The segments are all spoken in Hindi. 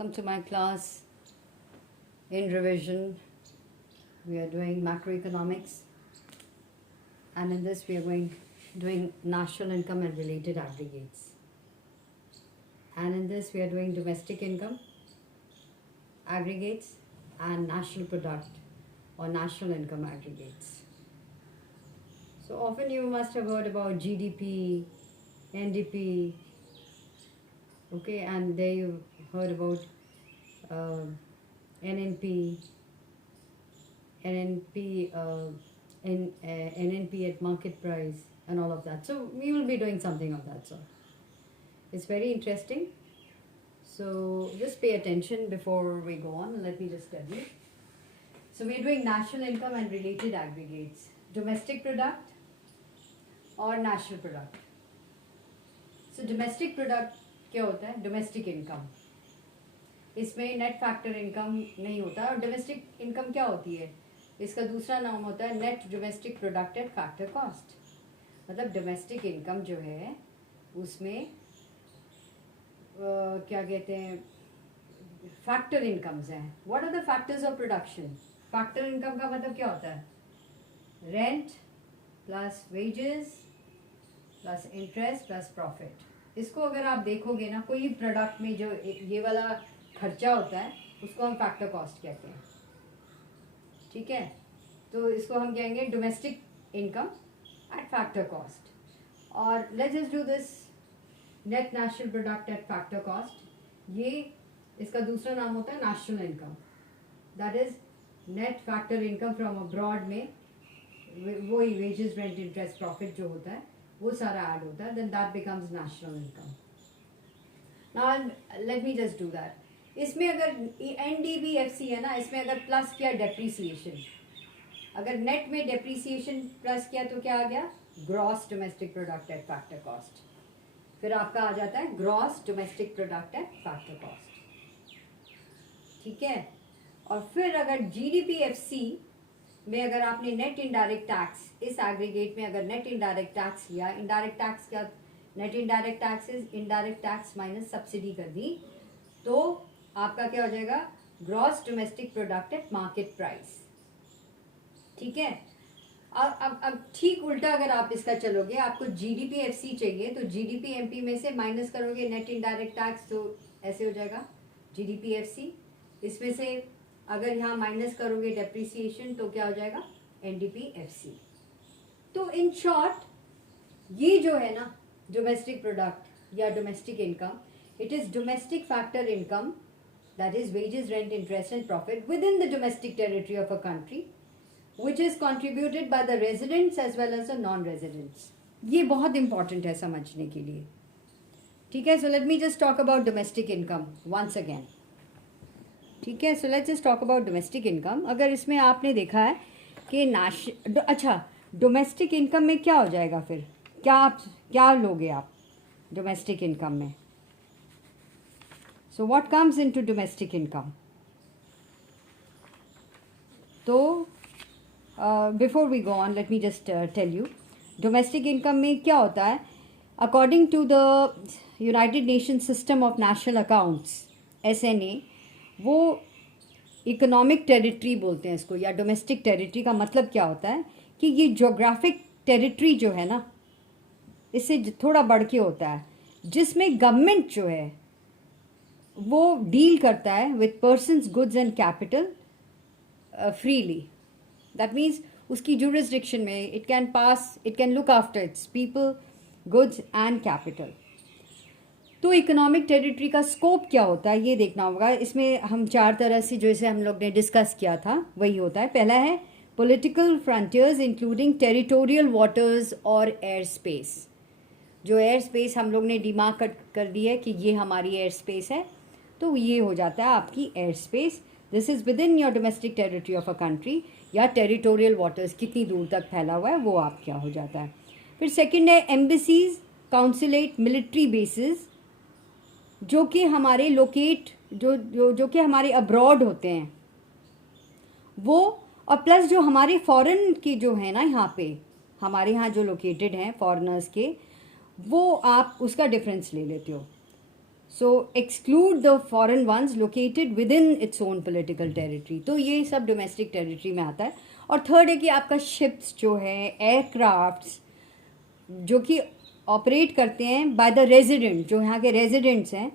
Welcome to my class. In revision, we are doing macroeconomics, and in this we are doing national income and related aggregates. And in this we are doing domestic income, aggregates, and national product or national income aggregates. So often you must have heard about GDP, NDP, okay, and there you heard about NNP, NNP at market price and all of that. So we will be doing something of that sort. It's very interesting. So just pay attention before we go on. Let me just tell you. So we're doing national income and related aggregates. Domestic product or national product. So domestic product क्या होता है? Domestic income. इसमें नेट फैक्टर इनकम नहीं होता. और डोमेस्टिक इनकम क्या होती है? इसका दूसरा नाम होता है net domestic product at factor cost. मतलब डोमेस्टिक इनकम जो है उसमें क्या कहते हैं, फैक्टर इनकम्स हैं. What are the factors of production? Factor income का मतलब क्या होता है? Rent plus wages plus interest plus profit. इसको अगर आप देखोगे ना, कोई प्रोडक्ट में जो ये वाला खर्चा होता है उसको हम फैक्टर कॉस्ट कहते हैं. ठीक है, तो इसको हम कहेंगे domestic income at factor cost. और let's just do this net national product at factor cost. ये इसका दूसरा नाम होता है national income. That is net factor income from abroad में वही वेजेस रेंट इंटरेस्ट प्रॉफिट जो होता है वो सारा ऐड होता है. Then that becomes national income. Now let me just do that. इसमें अगर NDBFC है ना, इसमें अगर प्लस किया डेप्रीसिएशन, अगर नेट में डेप्रीसिएशन प्लस किया तो क्या आ गया? Gross domestic product at factor cost. फिर आपका आ जाता है gross domestic product at factor cost. ठीक है. और फिर अगर GDPFC में अगर आपने नेट इनडायरेक्ट टैक्स, इस एग्रीगेट में अगर नेट इनडायरेक्ट टैक्स लिया, इनडायरेक्ट टैक्स क्या, net indirect taxes indirect tax minus subsidy कर दी, तो आपका क्या हो जाएगा? Gross domestic product eight market price. ठीक है. अब ठीक उल्टा अगर आप इसका चलोगे, आपको GDPFC चाहिए तो GDPMP में से माइनस करोगे नेट इनडायरेक्ट टैक्स, तो ऐसे हो जाएगा GDPFC. इसमें से अगर यहाँ माइनस करोगे डेप्रिसिएशन तो क्या हो जाएगा? NDPFC. तो इन शॉर्ट ये जो है ना डोमेस्टिक प्रोडक्ट या domestic income, it is domestic factor income, that is wages, rent, interest and profit within the domestic territory of a country, which is contributed by the residents as well as the non-residents. ये बहुत important है समझने के लिए. ठीक है. So let me just talk about domestic income once again. ठीक है. So let's just talk about domestic income. अगर इसमें आपने देखा है कि अच्छा डोमेस्टिक इनकम में क्या हो जाएगा फिर? क्या लोगे आप डोमेस्टिक इनकम में? So what comes into domestic income? So before we go on, let me just tell you, domestic income में क्या होता है? According to the United Nations System of National Accounts, SNA, वो इकोनॉमिक टेरिटरी बोलते हैं इसको, या डोमेस्टिक टेरिटरी का मतलब क्या होता है कि ये जोग्राफिक टेरिटरी जो है ना, इससे थोड़ा बढ़ के होता है, जिसमें गवर्नमेंट जो है वो डील करता है with persons, goods and capital freely. That means उसकी जुरिस्डिक्शन में it can look after it's people, goods and capital. तो इकोनॉमिक टेरिटरी का स्कोप क्या होता है ये देखना होगा. इसमें हम 4 तरह से, जैसे हम लोग ने डिस्कस किया था वही होता है. पहला है political frontiers including territorial waters और एयर स्पेस. जो एयर स्पेस हम लोग ने डिमार्क कर दी है कि ये हमारी एयर स्पेस है, तो ये हो जाता है आपकी air space. This is with in your domestic territory of a country. या टेरिटोरियल वाटर्स कितनी दूर तक फैला हुआ है वो आप क्या हो जाता है. फिर सेकंड है एम्बेसीज, काउंसुलेट, मिलिट्री बेसिस, जो कि हमारे लोकेट जो कि हमारे अब्रॉड होते हैं वो, और प्लस जो हमारे फॉरेन के जो है ना, यहाँ पे हमारे यहाँ जो लोकेटेड हैं फॉरेनर्स के, वो आप उसका डिफरेंस ले लेते हो. So exclude the foreign ones located within its own political territory. तो ये सब डोमेस्टिक टेरिटरी में आता है। और थर्ड है कि आपका शिप्स जो है, एयरक्राफ्ट्स जो कि ऑपरेट करते हैं बाय द रेजिडेंट, जो यहाँ के रेजिडेंट्स हैं,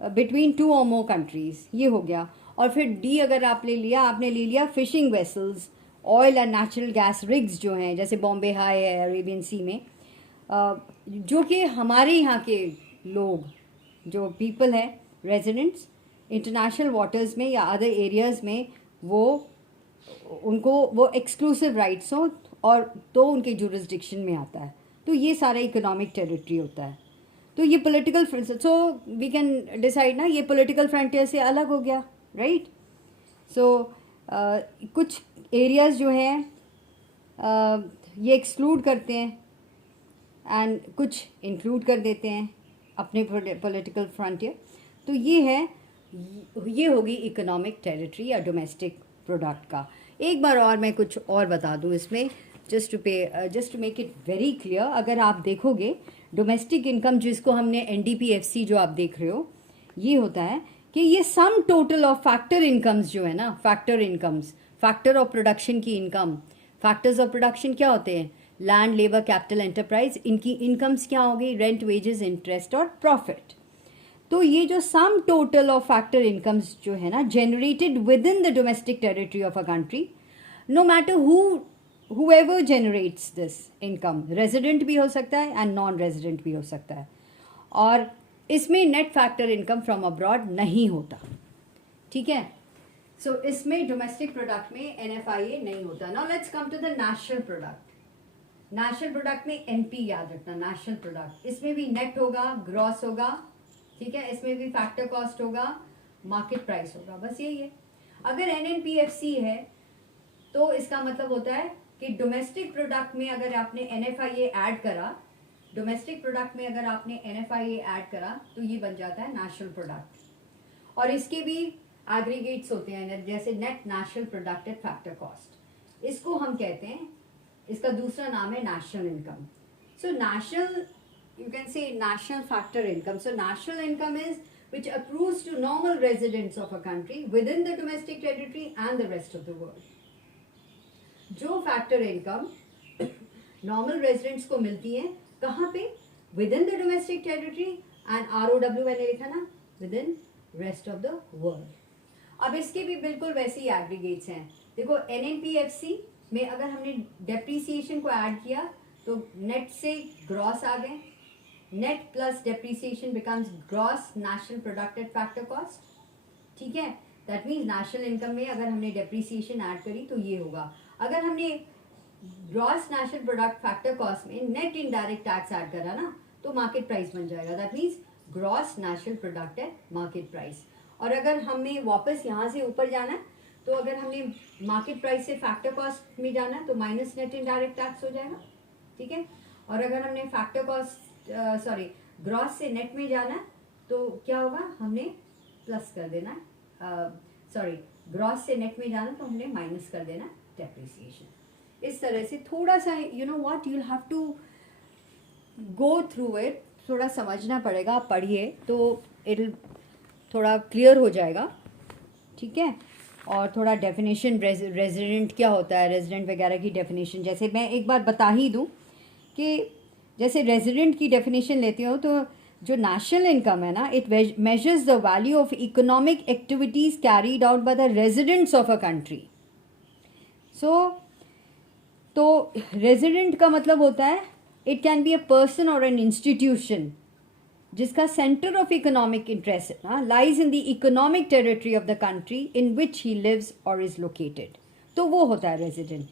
बिटवीन टू और मोर कंट्रीज, ये हो गया। और फिर डी अगर आपने ले लिया fishing vessels, oil and natural gas rigs जो हैं, जैसे बॉम्बे हाई है अरेबियन सी में, जो कि हमारे यहाँ के लोग जो पीपल है रेजिडेंट्स इंटरनेशनल वाटर्स में या अदर एरियाज़ में, वो उनको वो एक्सक्लूसिव राइट्स हो और तो उनके जुरिस्डिक्शन में आता है। तो ये सारा इकोनॉमिक टेरिटरी होता है। तो ये political, so we can decide ना, ये पॉलिटिकल फ्रंटियर से अलग हो गया, राइट। सो कुछ एरियाज जो हैं ये एक्सक्लूड करते हैं एंड कुछ इंक्लूड कर देते हैं अपने पॉलिटिकल फ्रंटियर। तो ये होगी इकोनॉमिक टेरिटरी या डोमेस्टिक प्रोडक्ट का। एक बार और मैं कुछ और बता दूं इसमें, just to make it very clear. अगर आप देखोगे डोमेस्टिक इनकम, जिसको हमने एनडीपीएफसी जो आप देख रहे हो, ये होता है कि ये sum total of factor incomes जो है ना, factor incomes, factor of production की इनकम। फैक्टर्स ऑफ प्रोडक्शन क्या होते हैं? Land, labour, capital, enterprise. इनकी इनकम्स क्या होगी? रेंट, वेजेस, इंटरेस्ट और प्रॉफिट। तो ये जो sum total of factor incomes जो है ना, generated within the domestic territory of a country, no matter whoever generates this income, resident भी हो सकता है एंड नॉन रेजिडेंट भी हो सकता है। और इसमें net factor income from abroad नहीं होता, ठीक है। सो इसमें डोमेस्टिक प्रोडक्ट में NFIA नहीं होता। Now let's come to the national product. National product में NP याद रखना, नेशनल प्रोडक्ट। इसमें भी नेट होगा, ग्रॉस होगा, ठीक है। इसमें भी फैक्टर कॉस्ट होगा, मार्केट प्राइस होगा, बस यही है। अगर NNPFC है तो इसका मतलब होता है कि डोमेस्टिक प्रोडक्ट में अगर आपने NFIA ऐड करा, डोमेस्टिक प्रोडक्ट में अगर आपने NFIA ऐड करा तो ये बन जाता है नेशनल प्रोडक्ट। और इसके भी एग्रीगेट्स होते हैं, जैसे net national product at factor cost, इसको हम कहते हैं, इसका दूसरा नाम है national income. So national, you can say national factor income. So national income is which accrues to normal residents of a country within the domestic territory and the rest of the world. जो फैक्टर इनकम नॉर्मल रेजिडेंट्स को मिलती है, कहाँ पे? With in the domestic territory and ROW मैंने लिखा ना, with in rest of the world. अब इसके भी बिल्कुल वैसे ही एग्रीगेट्स हैं। देखो NNPFC में अगर हमने डेप्रीसिएशन को ऐड किया तो नेट से ग्रॉस आ गए, net plus depreciation becomes gross national product at factor cost, ठीक है। दैट मीन्स नेशनल इनकम में अगर हमने डेप्रीसिएशन ऐड करी तो ये होगा। अगर हमने gross national product factor cost में नेट इनडायरेक्ट टैक्स ऐड करा ना, तो मार्केट प्राइस बन जाएगा। That means gross national product eight market price. और अगर हमें वापस यहाँ से ऊपर जाना है, तो अगर हमने मार्केट प्राइस से फैक्टर कॉस्ट में जाना है तो माइनस नेट इनडायरेक्ट टैक्स हो जाएगा, ठीक है। और अगर हमने फैक्टर कॉस्ट ग्रॉस से नेट में जाना है तो क्या होगा? हमने प्लस कर देना, ग्रॉस से नेट में जाना तो हमने माइनस कर देना डेप्रिसिएशन। इस तरह से थोड़ा सा you know what, you will have to go through it, थोड़ा समझना पड़ेगा। आप पढ़िए तो इट थोड़ा क्लियर हो जाएगा, ठीक है। और थोड़ा डेफिनेशन, रेजिडेंट क्या होता है, रेजिडेंट वगैरह की डेफिनेशन, जैसे मैं एक बार बता ही दूँ कि जैसे रेजिडेंट की डेफिनेशन लेती हूँ तो जो नेशनल इनकम है ना, it measures the value of economic activities carried out by the residents of a country. तो रेजिडेंट का मतलब होता है it can be a person और एन इंस्टीट्यूशन जिसका centre of economic interest lies in the economic territory of the country in which he lives और इज लोकेटेड, तो वो होता है रेजिडेंट।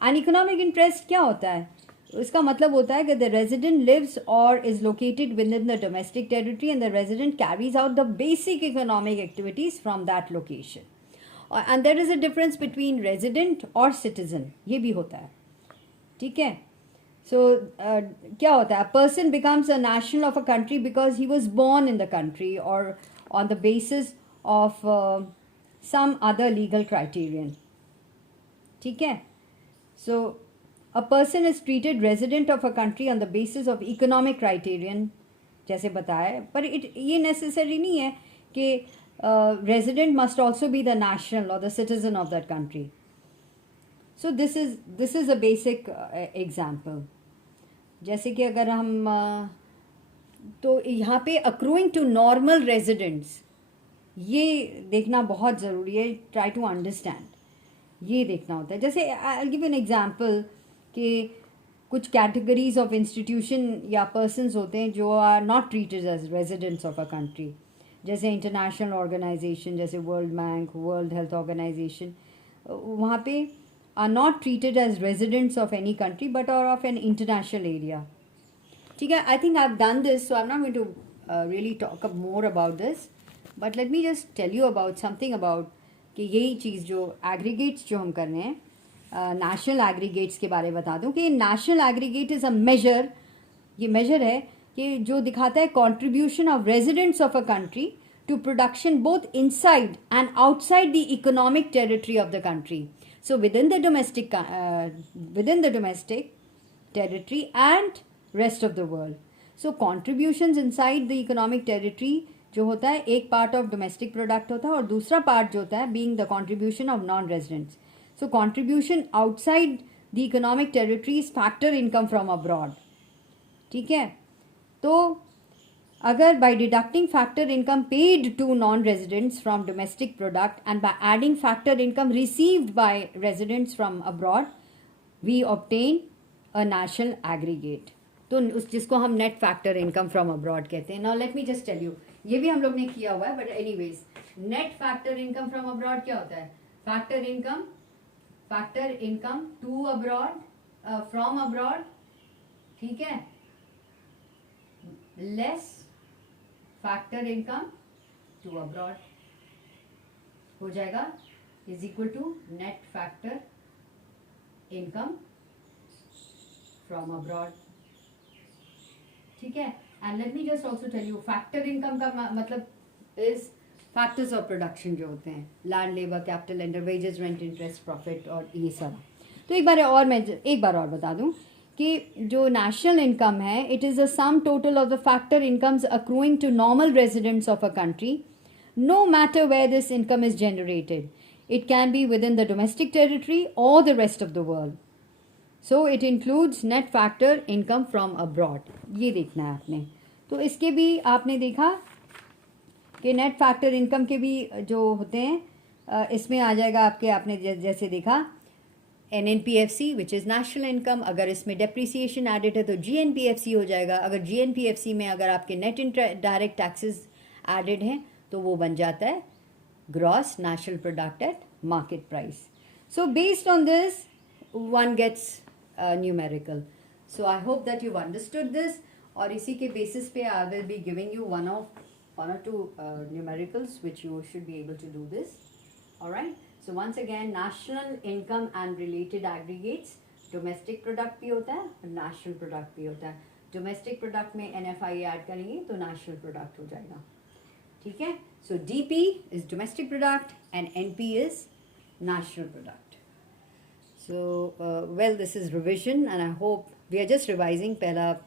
एंड इकोनॉमिक इंटरेस्ट क्या होता है? इसका मतलब होता है कि द रेजिडेंट लिव्स और is located within the domestic territory and the resident carries out the basic economic activities from that location. And there is a difference between resident और सिटीजन, ये भी होता है, ठीक है। सो क्या होता है? Person becomes a national of a country because he was born in the country और on the basis of some other legal criterion, ठीक है। सो a person is treated resident of a country on the basis of economic criterion, जैसे बताया है, पर ये नेसेसरी नहीं है कि resident must also be the national और the citizen of that country. So this is a basic example. जैसे कि अगर हम तो यहाँ पे अक्रूइंग टू नॉर्मल रेजिडेंट्स, ये देखना बहुत ज़रूरी है. ट्राई टू अंडरस्टैंड, ये देखना होता है. जैसे आई गिव एन एग्जांपल कि कुछ कैटेगरीज ऑफ इंस्टीट्यूशन या पर्सन्स होते हैं जो are not treated as residents of a country. जैसे इंटरनेशनल ऑर्गेनाइजेशन, जैसे world bank, world health organisation, वहाँ पे are not treated as residents of any country but are of an international area. ठीक है, I think I have done this, so I am not going to really talk up more about this, but let me just tell you about something about कि यही चीज़ जो एग्रीगेट्स जो हम कर रहे हैं, नेशनल एग्रीगेट्स के बारे में बता दूं कि national aggregate is a measure. ये मेजर है कि जो दिखाता है contribution of residents of a country to production both inside and outside the economic territory of the country. So within the domestic territory and rest of the world. So contributions inside the economic territory जो होता है, एक पार्ट ऑफ डोमेस्टिक प्रोडक्ट होता है, और दूसरा पार्ट जो होता है being the contribution of non residents. So contribution outside the economic territory is factor income from abroad. ठीक है, तो अगर by deducting factor income paid to non residents from domestic product and by adding factor income received by residents from abroad, we obtain a national aggregate. तो उस जिसको हम net factor income from abroad कहते हैं. Now let me just tell you, ये भी हम लोग ने किया हुआ है, but anyways, net factor income from abroad क्या होता है? Factor income to abroad, from abroad, ठीक है, less factor income to abroad हो जाएगा, is equal to net factor income from abroad. ठीक है, and let me just also tell you, factor income का मतलब इज फैक्टर्स ऑफ प्रोडक्शन जो होते हैं, land, labour, capital, and wages, rent, interest, profit और ये सब. तो एक बार और बता दूं कि जो नेशनल इनकम है, it is a sum total of the factor incomes accruing to normal residents of a country, no matter where this income is generated. It can be within the domestic territory और the rest of the world. So it includes net factor income from abroad. ये देखना है आपने. तो इसके भी आपने देखा कि नेट फैक्टर इनकम के भी जो होते हैं, इसमें आ जाएगा आपके, आपने जैसे देखा NNPFC which is national income. अगर इसमें डेप्रिसिएशन एडेड है तो GNPFC हो जाएगा. अगर GNPFC में अगर आपके नेट डायरेक्ट टैक्सेस एडेड हैं तो वो बन जाता है gross national product eight market price. So based on this one gets numerical. So I hope that you've understood this. और इसी के basis पे I will be giving you one or two numericals which you should be able to do this. All right. So once again, national income and related aggregates. Domestic product भी होता है, national product भी होता है. Domestic product में NFI add करेंगे तो national product हो जाएगा. ठीक है. So DP is domestic product and NP is national product. So, well, this is revision and I hope we are just revising. Pehla,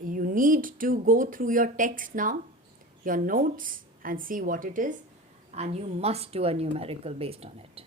you need to go through your text now, your notes, and see what it is, and you must do a numerical based on it.